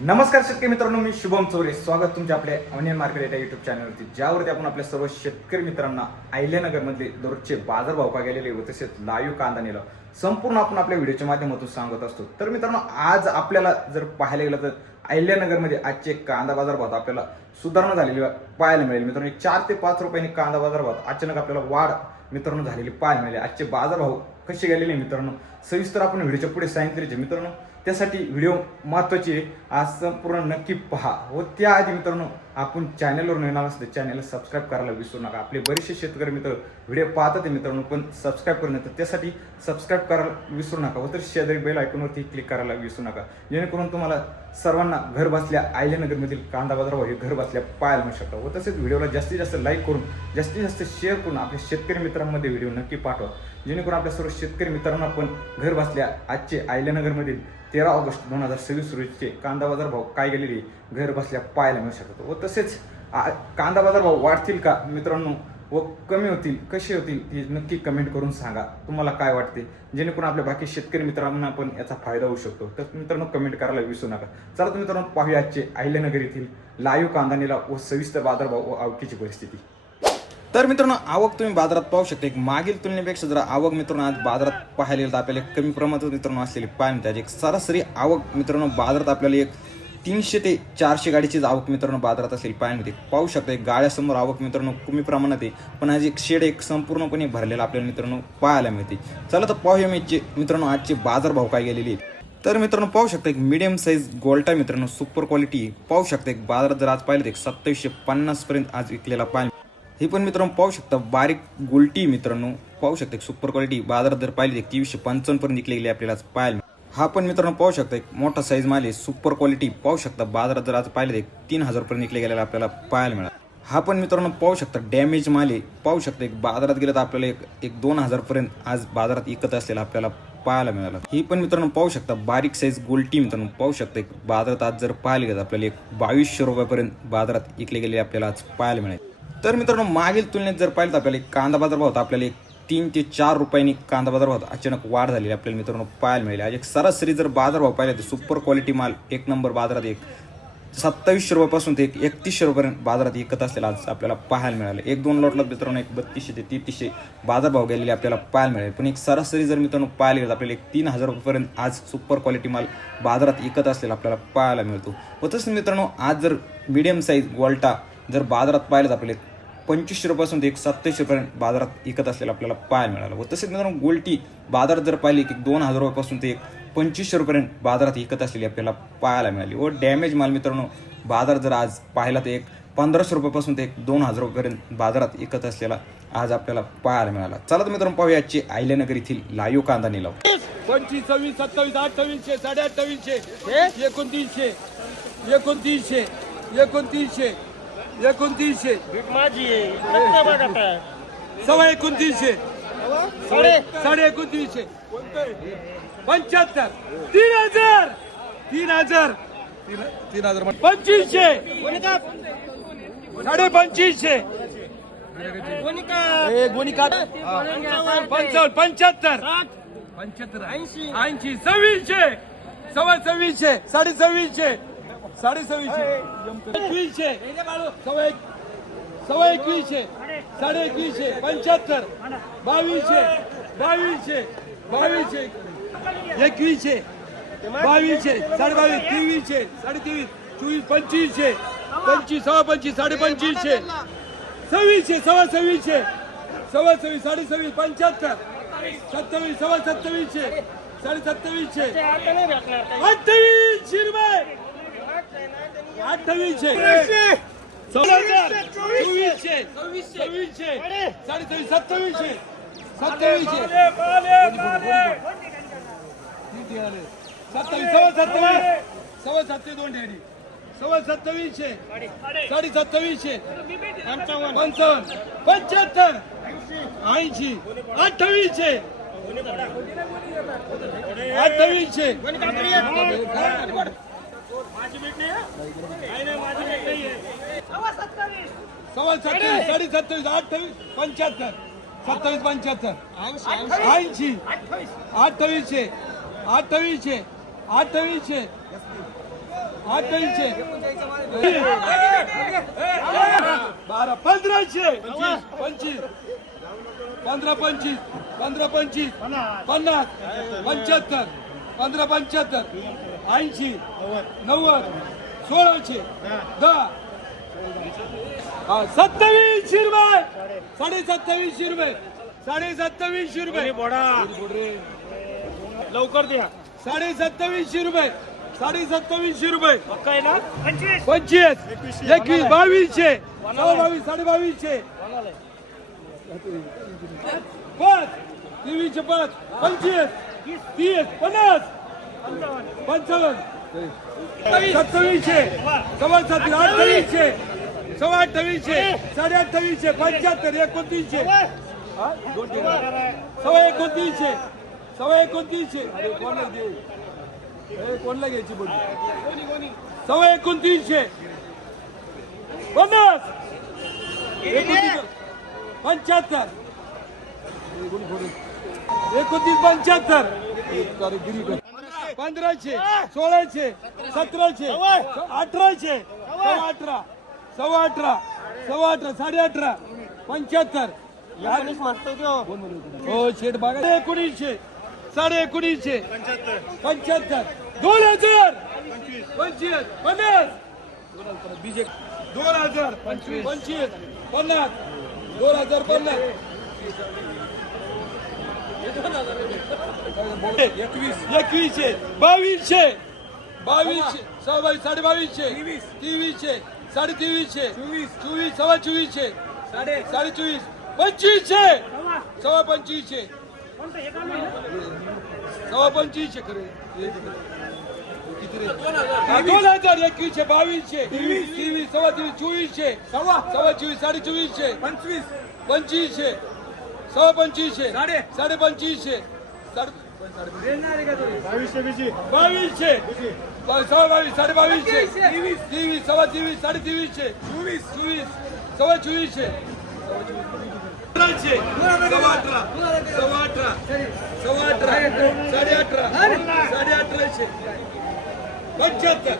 नमस्कार शेतकरी मित्रांनो, मी शुभम चौरे. स्वागत तुमच्या आपल्या ऑनियन मार्केट या युट्यूब चॅनलवरती, ज्यावरती आपण आपल्या सर्व शेतकरी मित्रांना अहिल्यानगरमधले दररोजचे बाजारभाव काय गेलेले व तसेच लाईव्ह कांदा निलाव संपूर्ण आपण आपल्या व्हिडिओच्या माध्यमातून सांगत असतो. तर मित्रांनो, आज आपल्याला जर पाहायला गेलं तर अहिल्यानगरमध्ये आजचे कांदा बाजारभावात आपल्याला सुधारणा झालेली पाहायला मिळेल. मित्रांनो, 4 ते 5 रुपयांनी कांदा बाजारभावात अचानक आपल्याला वाढ मित्रांनो झालेली पाहायला मिळेल. आजचे बाजारभाव कसे गेलेले मित्रांनो सविस्तर आपण व्हिडिओच्या पुढे सांगितले मित्रांनो. त्यासाठी व्हिडिओ महत्त्वाची आहे, आज संपूर्ण नक्की पहा. व त्याआधी मित्रांनो, आपण चॅनलवर नवीन असते चॅनलला सबस्क्राईब करायला विसरू नका. आपले बरेचसे शेतकरी मित्र व्हिडिओ पाहतात मित्रांनो, पण सबस्क्राईब करून येतात. त्यासाठी सबस्क्राईब करायला विसरू नका व तर शेजारी बेल आयकॉनवरती क्लिक करायला विसरू नका, जेणेकरून तुम्हाला सर्वांना घर बसल्या अहिल्यानगरमधील कांदा बाजारभाव हे घर बसल्या पाहायला मिळू शकतात. व तसेच व्हिडिओला जास्तीत जास्त लाईक करून जास्तीत जास्त शेअर करून आपल्या शेतकरी मित्रांमध्ये व्हिडिओ नक्की पाठवा, जेणेकरून आपल्या सर्व शेतकरी मित्रांना पण घर बसल्या आजचे अहिल्यानगरमधील 13 ऑगस्ट 2026 रोजीचे कांदा बाजार भाव काय गेलेले घर बसल्या पाहायला मिळू शकतात. व तसेच कांदा बाजार भाव वाढतील का मित्रांनो व कमी होतील, कसे होतील हे नक्की कमेंट करून सांगा. तुम्हाला काय वाटते, जेणेकरून आपल्या बाकी शेतकरी मित्रांना पण याचा फायदा होऊ शकतो. तर मित्रांनो, कमेंट करायला विसरू नका. चला तर मित्रांनो, पाहूया आजचे अहिल्यानगर येथील लाईव्ह कांदा निलाव व सविस्तर बाजारभाव व आवकीची परिस्थिती. तर मित्रांनो, आवक तुम्ही बाजारात पाहू शकता. एक मागील तुलनेपेक्षा जरा आवक मित्रांनो आज बाजारात पाहायला गेलं तर आपल्याला कमी प्रमाणात मित्रांनो असलेली पाहायला मिळते. एक सरासरी आवक मित्रांनो बाजारात आपल्याला एक 300 ते 400 गाडीचीच आवक मित्रांनो बाजारात असलेली पाहायला मिळते. पाहू शकता एक गाड्यासमोर आवक मित्रांनो कमी प्रमाणात आहे, पण आज एक शेड एक संपूर्णपणे भरलेला आपल्याला मित्रांनो पाहायला मिळते. चला तर पाहूया मित्रांनो आजचे बाजारभाव काय गेलेले आहेत. तर मित्रांनो, पाहू शकता एक मीडियम साईज गोल्टा मित्रांनो सुपर क्वालिटी पाहू शकता. एक बाजारात जर आज पाहिलं तर 2750 पर्यंत आज विकलेला पाहिजे. हे पण मित्रांनो पाहू शकता बारीक गुलटी मित्रांनो पाहू शकता. एक सुपर क्वालिटी बाजारात जर पाहिली 2355 पर्यंत विकले गेले आपल्याला पाहायला. हा पण मित्रांनो पाहू शकता एक मोठा साईज माल आहे सुपर क्वालिटी पाहू शकता. बाजारात जर आज पाहिले 3000 पर्यंत विकले गेलेला आपल्याला पाहायला मिळाला. हा पण मित्रांनो पाहू शकता डॅमेज माल आहे पाहू शकता. एक बाजारात गेलं तर आपल्याला एक 2000 पर्यंत आज बाजारात विकत असलेला आपल्याला पाहायला मिळाला. ही पण मित्रांनो पाहू शकता बारीक साईज गोल्टी मित्रांनो पाहू शकता. एक बाजारात आज जर पाहायला गेलं आपल्याला एक 2200 रुपयापर्यंत बाजारात विकले गेले आपल्याला आज पाहायला मिळाले. तर मित्रांनो, मागील तुलनेत जर पाहिलं तर आपल्याला कांदा बाजारभाव होता आपल्याला 3 ते 4 रुपयांनी कांदा बाजारभाव अचानक वाढ झालेली आपल्याला मित्रांनो पाहायला मिळाली. आज एक सरासरी जर बाजारभाव पाहिला तर सुपर क्वालिटी माल एक नंबर बाजारात एक 2700 रुपयापासून ते 3100 रुपयापर्यंत बाजारात विकत असलेला आज आपल्याला पाहायला मिळाले. 1-2 लॉटला मित्रांनो एक 3200 ते 3300 बाजारभाव गेलेले आपल्याला पाहायला मिळाले. पण एक सरासरी जर मित्रांनो पाहायला गेलं आपल्याला 3000 रुपयापर्यंत आज सुपर क्वालिटी माल बाजारात विकत असलेला आपल्याला पाहायला मिळतो. व तसंच मित्रांनो, आज जर मीडियम साईज गोल्टा जर बाजारात पाहिलं तर आपल्याला 2500 रुपयापासून ते 2700 पर्यंत बाजारात विकत असलेला आपल्याला पाहायला मिळाला. व तसेच मित्रांनो, गोल्टी बाजारात जर पाहिली की 2000 रुपयापासून ते 2500 रुपयापर्यंत बाजारात विकत असलेली आपल्याला पाहायला मिळाली. व डॅमेज माल मित्रांनो बाजार जर आज पाहिला तर 1500 रुपयापासून ते 2000 रुपयापर्यंत बाजारात विकत असलेला आज आपल्याला पाहायला मिळाला. चला तर मित्रांनो, पाहूया आजचे अहिल्यानगर येथील लाईव्ह कांदा निलाव. 25, 26, 27, 2800, 2800, 2900, 2900, 2900, 2900, माझी आहे सव्वा 2900, 2950, 75, 3000, 3000, 2500, 2500, गोनिका 55, 75, 80, 2600, सव्वा 2600, 2600, 2600, 2100, सव्वा 2100, 2150, 75, 2200, 2200, 2200, 2100, 2200, 2200, 2300, 2300, 2400, 25, सव्वा 25, 2500, 2600, सव्वा 2600, सव्वा 2600, 2700, 75, 27, सव्वा 2700, 2700, 2800 रुपये, 2800, 2400, 2400, 2700, 2700, 2700, सव्वा 27, दोन ठेवली, सव्वा 2700, 2700, 55, 75, 80, 2800, 2800, सव्वा 27, 27, 28, 75, 27, 75, 80, 2800, 2800, 2800, 2800 12 1500 25 15 25 15 25 50 75 15 75 80 90 1600 10 2700 रुपये 27.5 रुपये 27.5 रुपये लवकर द्या 27.5 रुपये 27.5 रुपये पक्का आहे ना 25 25 21 2200 22 5 2300 5 25 30 50 55 2700 सव्वा 2800 सव्वा 2800 साडे 2800 75 2900 सव्वा 2900 सव्वा 2900 अरे कोणाला देऊ कोणाला घ्यायची बोली सव्वा 2900 50 75 29 75 1500 1600 1700 1800 सव्वा 18 साडे 18 75 यानेच मागतो तो हो शेठ बघा 1900 साडे 1900 75 2000 25 50 2000 25 50 2050 2100 2200 सव्वा 2200 2300 साडे 2300 24 सव्वा 2400 साडे 24 2500 सव्वा 2500 सव्वा 2500 खरे किती रे 2000 2100 2200 23 सव्वा 2400 सव्वा 24 साडे 2400 2500 सव्वा 2500 साडे 2500 2200 सव्वा 22 साडे 2200 23 सव्वा 23 साडे 2300 24 सव्वा 2400 1800 सव्वा 18 सव्वा 18 साडे 18 साडे 1800 75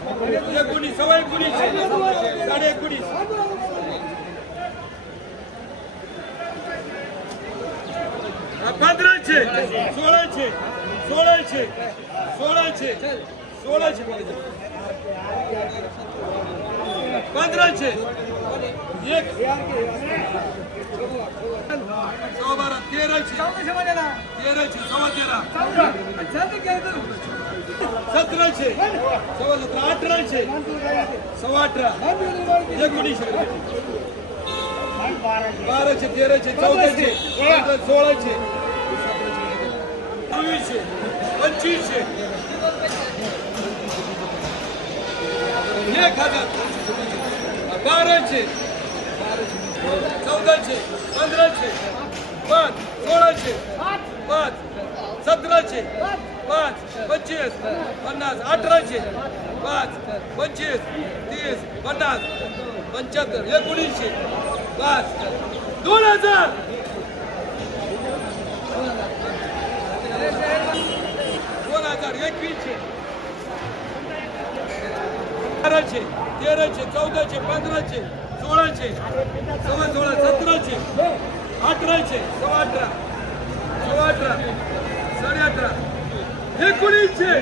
19 सव्वा 19 साडे 19 1500 1600 1500 एक सव्वा 12 1300 सव्वा 13 सव्वा 17 1800 सव्वा 18 19 1200 1300 1400 1600 2400 2500 1000 1200 1400 1500 5 1600 5 1700 5 25 50 1800 5 25 30 50 75 1900 5 2000 2100 1200 1300 1400 1500 1600 सव्वा 16 1700 1800 सव्वा 18 सव्वा 18 साडे 18 1900